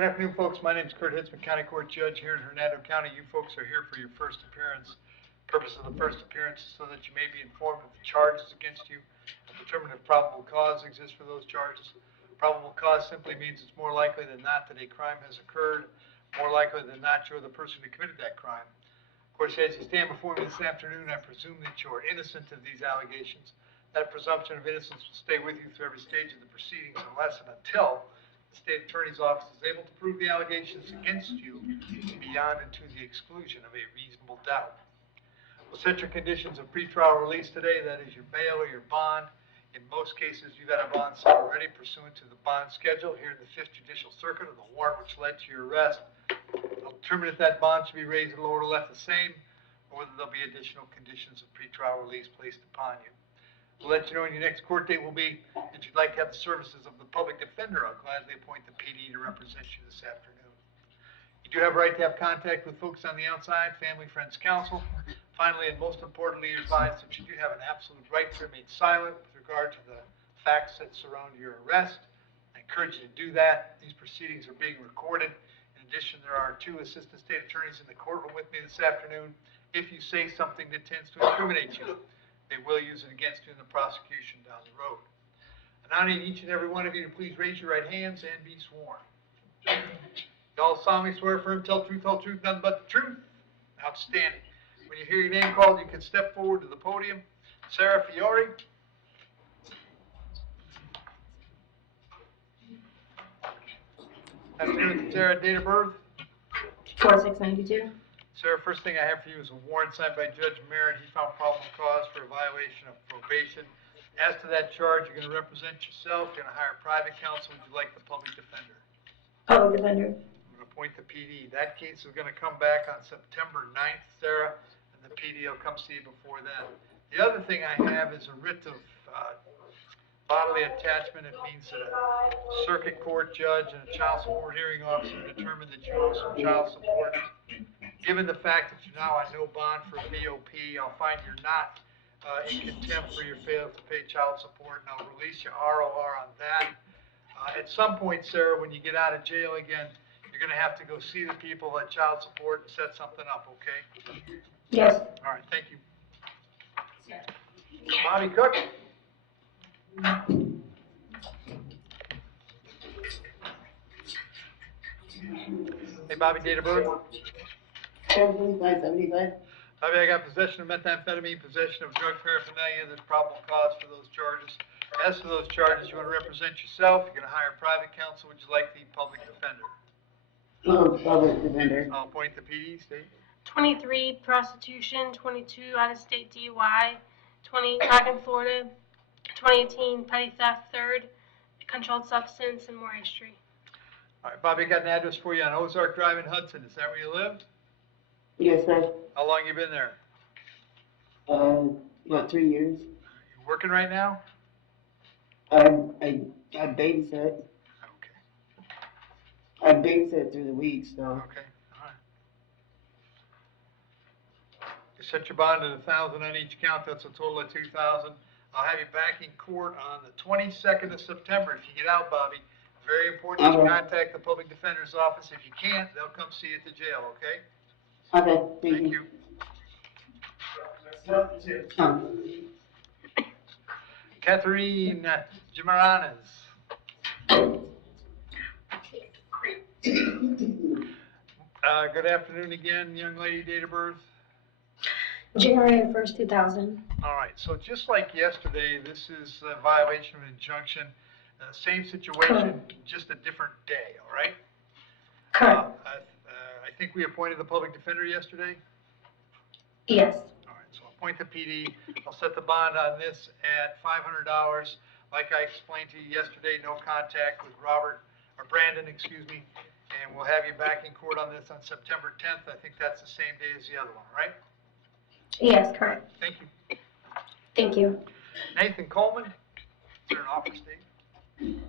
Good afternoon, folks. My name is Kurt Hitzemann, County Court Judge here in Hernando County. You folks are here for your first appearance. Purpose of the first appearance is so that you may be informed of the charges against you and determine if probable cause exists for those charges. Probable cause simply means it's more likely than not that a crime has occurred, more likely than not you're the person who committed that crime. Of course, as you stand before me this afternoon, I presume that you're innocent of these allegations. That presumption of innocence will stay with you through every stage of the proceedings unless and until the state attorney's office is able to prove the allegations against you beyond and to the exclusion of a reasonable doubt. We'll set your conditions of pretrial release today, that is your bail or your bond. In most cases, you've got a bond set already pursuant to the bond schedule here in the 5th Judicial Circuit, or the warrant which led to your arrest. I'll determine if that bond should be raised, lowered, or left the same, or whether there'll be additional conditions of pretrial release placed upon you. We'll let you know when your next court date will be. If you'd like to have the services of the public defender, I'll gladly appoint the PD to represent you this afternoon. You do have a right to have contact with folks on the outside, family, friends, counsel. Finally, and most importantly, you're advised that you do have an absolute right to remain silent with regard to the facts that surround your arrest. I encourage you to do that. These proceedings are being recorded. In addition, there are 2 assistant state attorneys in the courtroom with me this afternoon. If you say something that tends to incriminate you, they will use it against you in the prosecution down the road. I now need each and every one of you to please raise your right hands and be sworn. You all solemnly swear affirm, tell truth, whole truth, nothing but the truth. Outstanding. When you hear your name called, you can step forward to the podium. Sarah Fiore. Afternoon, Sarah. Date of birth? 4692. Sarah, first thing I have for you is a warrant signed by Judge Merritt. He found probable cause for a violation of probation. As to that charge, you're going to represent yourself. You're going to hire private counsel. Would you like the public defender? Public defender. I'm going to appoint the PD. That case is going to come back on September 9th, Sarah, and the PD will come see you before then. The other thing I have is a writ of bodily attachment. It means that a circuit court judge and a child support hearing officer determined that you owe some child support. Given the fact that you're now on no bond for a BOP, I'll find you're not in contempt for your failure to pay child support, and I'll release your ROR on that. At some point, Sarah, when you get out of jail again, you're going to have to go see the people at child support and set something up, okay? Yes. All right, thank you. Bobby Cook. Hey, Bobby, date of birth? 75. Bobby, I got possession of methamphetamine, possession of drug paraphernalia. There's probable cause for those charges. As to those charges, you want to represent yourself. You're going to hire private counsel. Would you like the public defender? Public defender. I'll appoint the PD. State. 23 prostitution, 22 out-of-state DUI, 20 back in Florida, 2018 petty theft, 3rd controlled substance, and more history. All right, Bobby, I got an address for you on Ozark Drive in Hudson. Is that where you live? Yes, sir. How long you been there? About 3 years. You working right now? I babysit. Okay. I babysit through the week, so. Okay. All right. You set your bond at $1,000 on each count. That's a total of $2,000. I'll have you back in court on the 22nd of September. If you get out, Bobby, very important that you contact the public defender's office. If you can't, they'll come see you at the jail. Okay? Okay, Thank you. Catherine Jimaranes. Good afternoon again, young lady. Date of birth? January 1st, 2000. All right. So just like yesterday, this is a violation of injunction. Same situation, just a different day. All right? Correct. I think we appointed the public defender yesterday. Yes. All right, so I'll appoint the PD. I'll set the bond on this at $500. Like I explained to you yesterday, no contact with Brandon, excuse me, and we'll have you back in court on this on September 10th. I think that's the same day as the other one, right? Yes, correct. Thank you. Thank you. Nathan Coleman, is there an office date?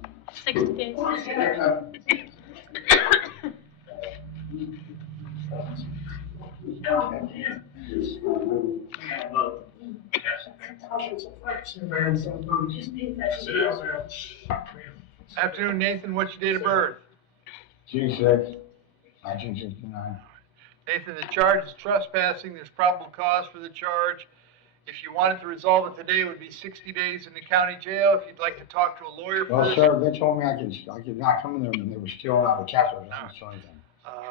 60 days. Afternoon, Nathan. What's your date of birth? June 6th, 1969. Nathan, the charge is trespassing. There's probable cause for the charge. If you wanted to resolve it today, it would be 60 days in the county jail. If you'd like to talk to a lawyer Well, first. sir, they told me I could not come in there when they were still out of the castle. I didn't say anything.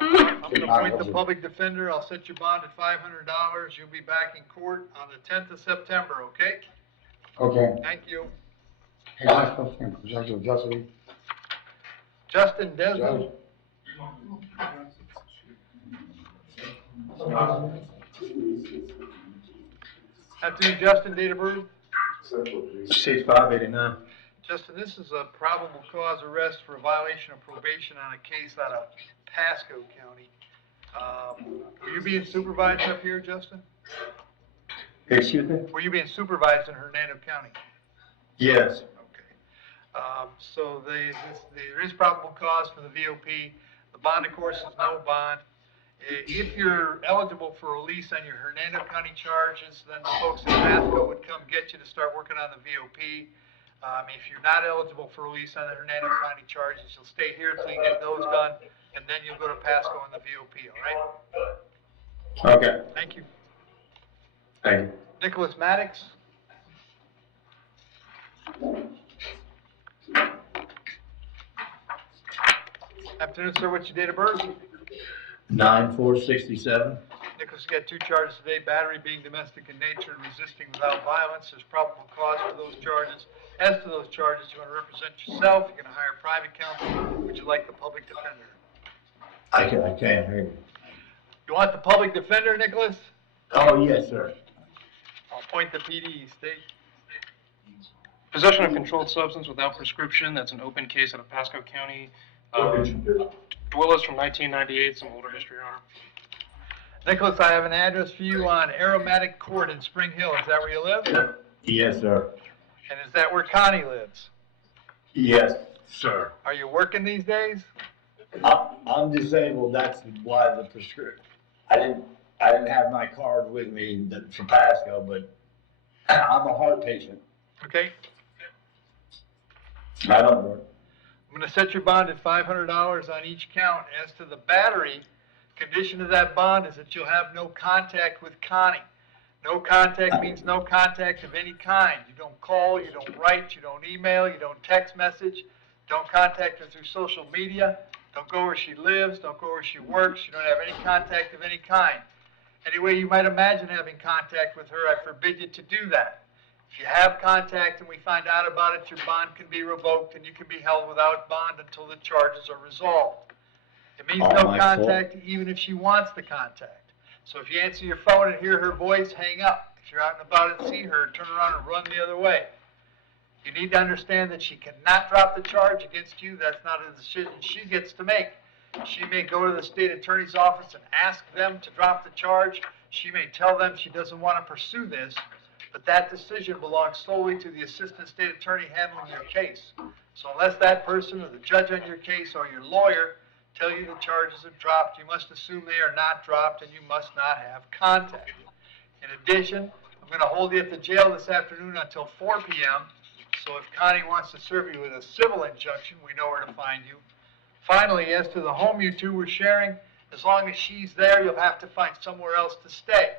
I'm going to appoint the public defender. I'll set your bond at $500. You'll be back in court on the 10th of September, okay? Okay. Thank you. Hey, last question, Executive Justice. Justin Desmond. Judge. Afternoon, Justin, date of birth? 6589. Justin, this is a probable cause arrest for a violation of probation on a case out of Pasco County. Were you being supervised up here, Justin? Excuse me? Were you being supervised in Hernando County? Yes. Okay. So there is probable cause for the VOP. The bond, of course, is no bond. If you're eligible for release on your Hernando County charges, then the folks in Pasco would come get you to start working on the VOP. If you're not eligible for release on the Hernando County charges, you'll stay here until you get those done, and then you'll go to Pasco on the VOP, all right? Okay. Thank you. Thank you. Nicholas Maddox. Afternoon, sir. What's your date of birth? 9467. Nicholas, you got 2 charges today, battery being domestic in nature and resisting without violence. There's probable cause for those charges. As to those charges, you want to represent yourself. You're going to hire private counsel. Would you like the public defender? I can't hear you. You want the public defender, Nicholas? Oh, yes, sir. I'll appoint the PD. State. Possession of controlled substance without prescription, that's an open case out of Pasco County. Dwellers from 1998, some older history on it. Nicholas, I have an address for you on Aromatic Court in Spring Hill. Is that where you live? Yes, sir. And is that where Connie lives? Yes, sir. Are you working these days? I'm disabled. That's why the prescription. I didn't have my card with me for Pasco, but I'm a heart patient. Okay. I don't work. I'm going to set your bond at $500 on each count. As to the battery, condition of that bond is that you'll have no contact with Connie. No contact means no contact of any kind. You don't call, you don't write, you don't email, you don't text message. Don't contact her through social media. Don't go where she lives. Don't go where she works. You don't have any contact of any kind. Any way you might imagine having contact with her, I forbid you to do that. If you have contact and we find out about it, your bond can be revoked and you can be held without bond until the charges are resolved. It means no contact even if she wants the contact. So if you answer your phone and hear her voice, hang up. If you're out and about and see her, turn around and run the other way. You need to understand that she cannot drop the charge against you. That's not a decision she gets to make. She may go to the state attorney's office and ask them to drop the charge. She may tell them she doesn't want to pursue this, but that decision belongs solely to the assistant state attorney handling your case. So unless that person or the judge on your case or your lawyer tell you the charges have dropped, you must assume they are not dropped and you must not have contact. In addition, I'm going to hold you at the jail this afternoon until 4 p.m. So if Connie wants to serve you with a civil injunction, we know where to find you. Finally, as to the home you two were sharing, as long as she's there, you'll have to find somewhere else to stay.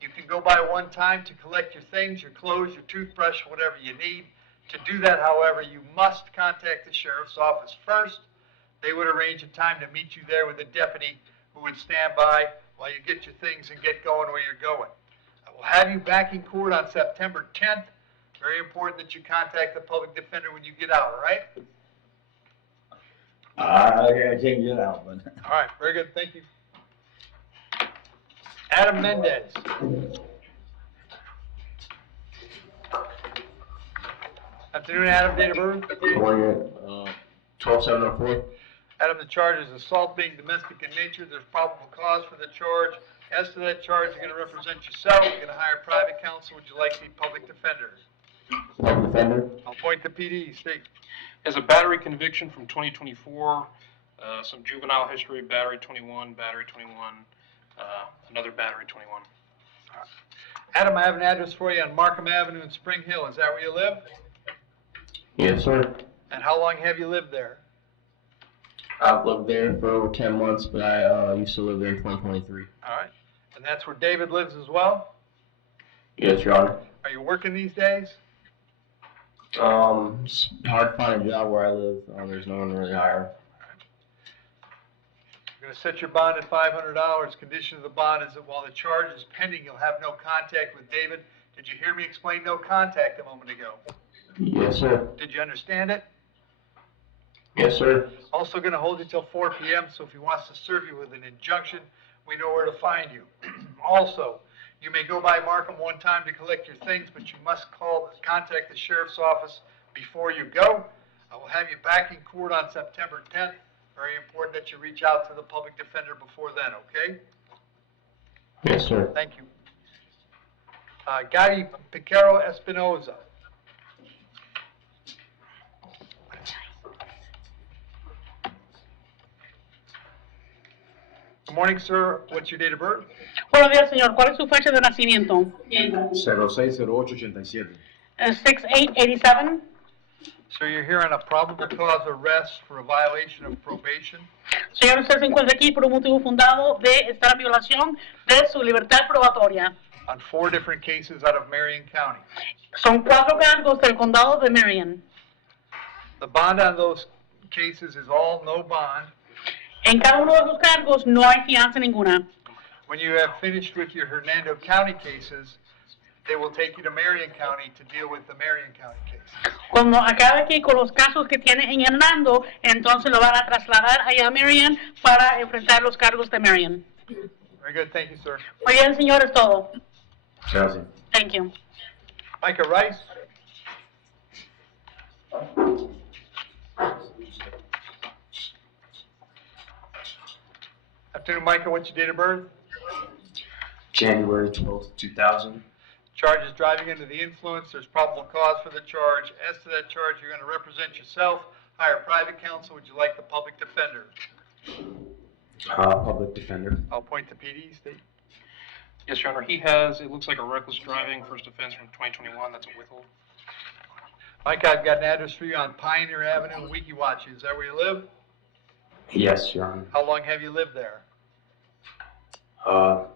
You can go by one time to collect your things, your clothes, your toothbrush, whatever you need. To do that, however, you must contact the sheriff's office first. They would arrange a time to meet you there with a deputy who would stand by while you get your things and get going where you're going. I will have you back in court on September 10th. Very important that you contact the public defender when you get out, all right? I can't get out, but. All right, very good, thank you. Adam Mendez. Afternoon, Adam, date of birth? 12/7/04. Adam, the charge is assault being domestic in nature. There's probable cause for the charge. As to that charge, you're going to represent yourself. You're going to hire private counsel. Would you like the public defender? Public defender. I'll appoint the PD. State. Has a battery conviction from 2024, some juvenile history, battery 21, another battery 21. Adam, I have an address for you on Markham Avenue in Spring Hill. Is that where you live? Yes, sir. And how long have you lived there? I've lived there for over 10 months, but I used to live there in 2023. All right. And that's where David lives as well? Yes, Your Honor. Are you working these days? It's hard to find a job where I live. There's no one really hiring. You're going to set your bond at $500. Condition of the bond is that while the charge is pending, you'll have no contact with David. Did you hear me explain no contact a moment ago? Yes, sir. Did you understand it? Yes, sir. Also going to hold you till 4 p.m., so if he wants to serve you with an injunction, we know where to find you. Also, you may go by Markham one time to collect your things, but you must contact the sheriff's office before you go. I will have you back in court on September 10th. Very important that you reach out to the public defender before then, okay? Yes, sir. Thank you. Guy Picaro Espinoza. Good morning, sir. What's your date of birth? Buenos días, señor. ¿Cuál es su fecha de nacimiento? 060887. 6887. So you're here on a probable cause arrest for a violation of probation. Señor, usted se encuentra aquí por un motivo fundado de estar en violación de su libertad probatoria. On 4 different cases out of Marion County. Son 4 cargos del condado de Marion. The bond on those cases is all no bond. En cada uno de los cargos no hay fianza ninguna. When you have finished with your Hernando County cases, they will take you to Marion County to deal with the Marion County case. Cuando acabe aquí con los casos que tiene en Hernando, entonces lo van a trasladar allá a Marion para enfrentar los cargos de Marion. Very good. Thank you, sir. Muy bien, señor, es todo. Chelsea. Thank you. Micah Rice. Afternoon, Micah. What's your date of birth? January 12th, 2000. Charge is driving under the influence. There's probable cause for the charge. As to that charge, you're going to represent yourself. Hire private counsel. Would you like the public defender? Public defender. I'll point to PD. State. Yes, Your Honor. He has, it looks like a reckless driving first offense from 2021. That's a withhold. Mike, I've got an address for you on Pioneer Avenue, Weekiwachi. Is that where you live? Yes, Your Honor. How long have you lived there?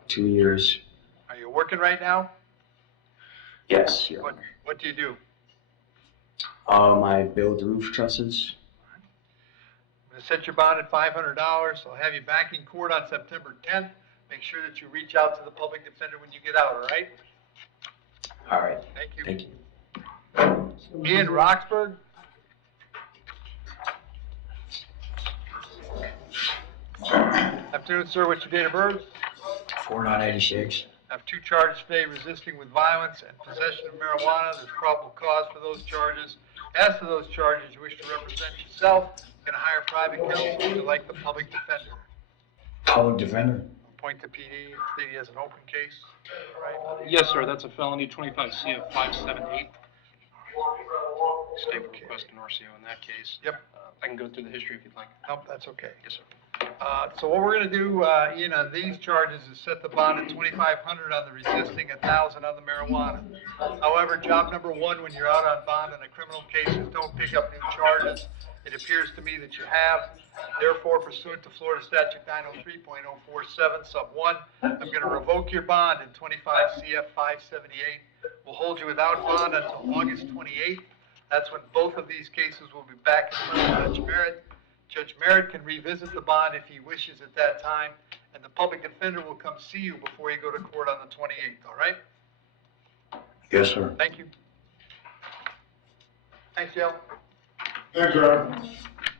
2 years. Are you working right now? Yes, Your Honor. What do you do? I build roof trusses. I'm going to set your bond at $500. I'll have you back in court on September 10th. Make sure that you reach out to the public defender when you get out, all right? All right. Thank you. Thank you. Ian Roxburgh. Afternoon, sir. What's your date of birth? 4986. I have 2 charges today, resisting with violence and possession of marijuana. There's probable cause for those charges. As to those charges, you wish to represent yourself. You're going to hire private counsel. Would you like the public defender? Public defender. Point to PD. State he has an open case. Right. Yes, sir. That's a felony 25 CF 578. State would request an RCO in that case. Yep. I can go through the history if you'd like. Nope, that's okay. Yes, sir. So what we're going to do, Ian, on these charges is set the bond at $2,500 on the resisting, $1,000 on the marijuana. However, job number 1 when you're out on bond in a criminal case is don't pick up new charges. It appears to me that you have. Therefore, pursuant to Florida Statute 903.047, sub 1, I'm going to revoke your bond in 25 CF 578. We'll hold you without bond until August 28th. That's when both of these cases will be back in front of Judge Merritt. Judge Merritt can revisit the bond if he wishes at that time, and the public defender will come see you before you go to court on the 28th, all right? Yes, sir. Thank you. Thanks, Joe. Thanks, Rob.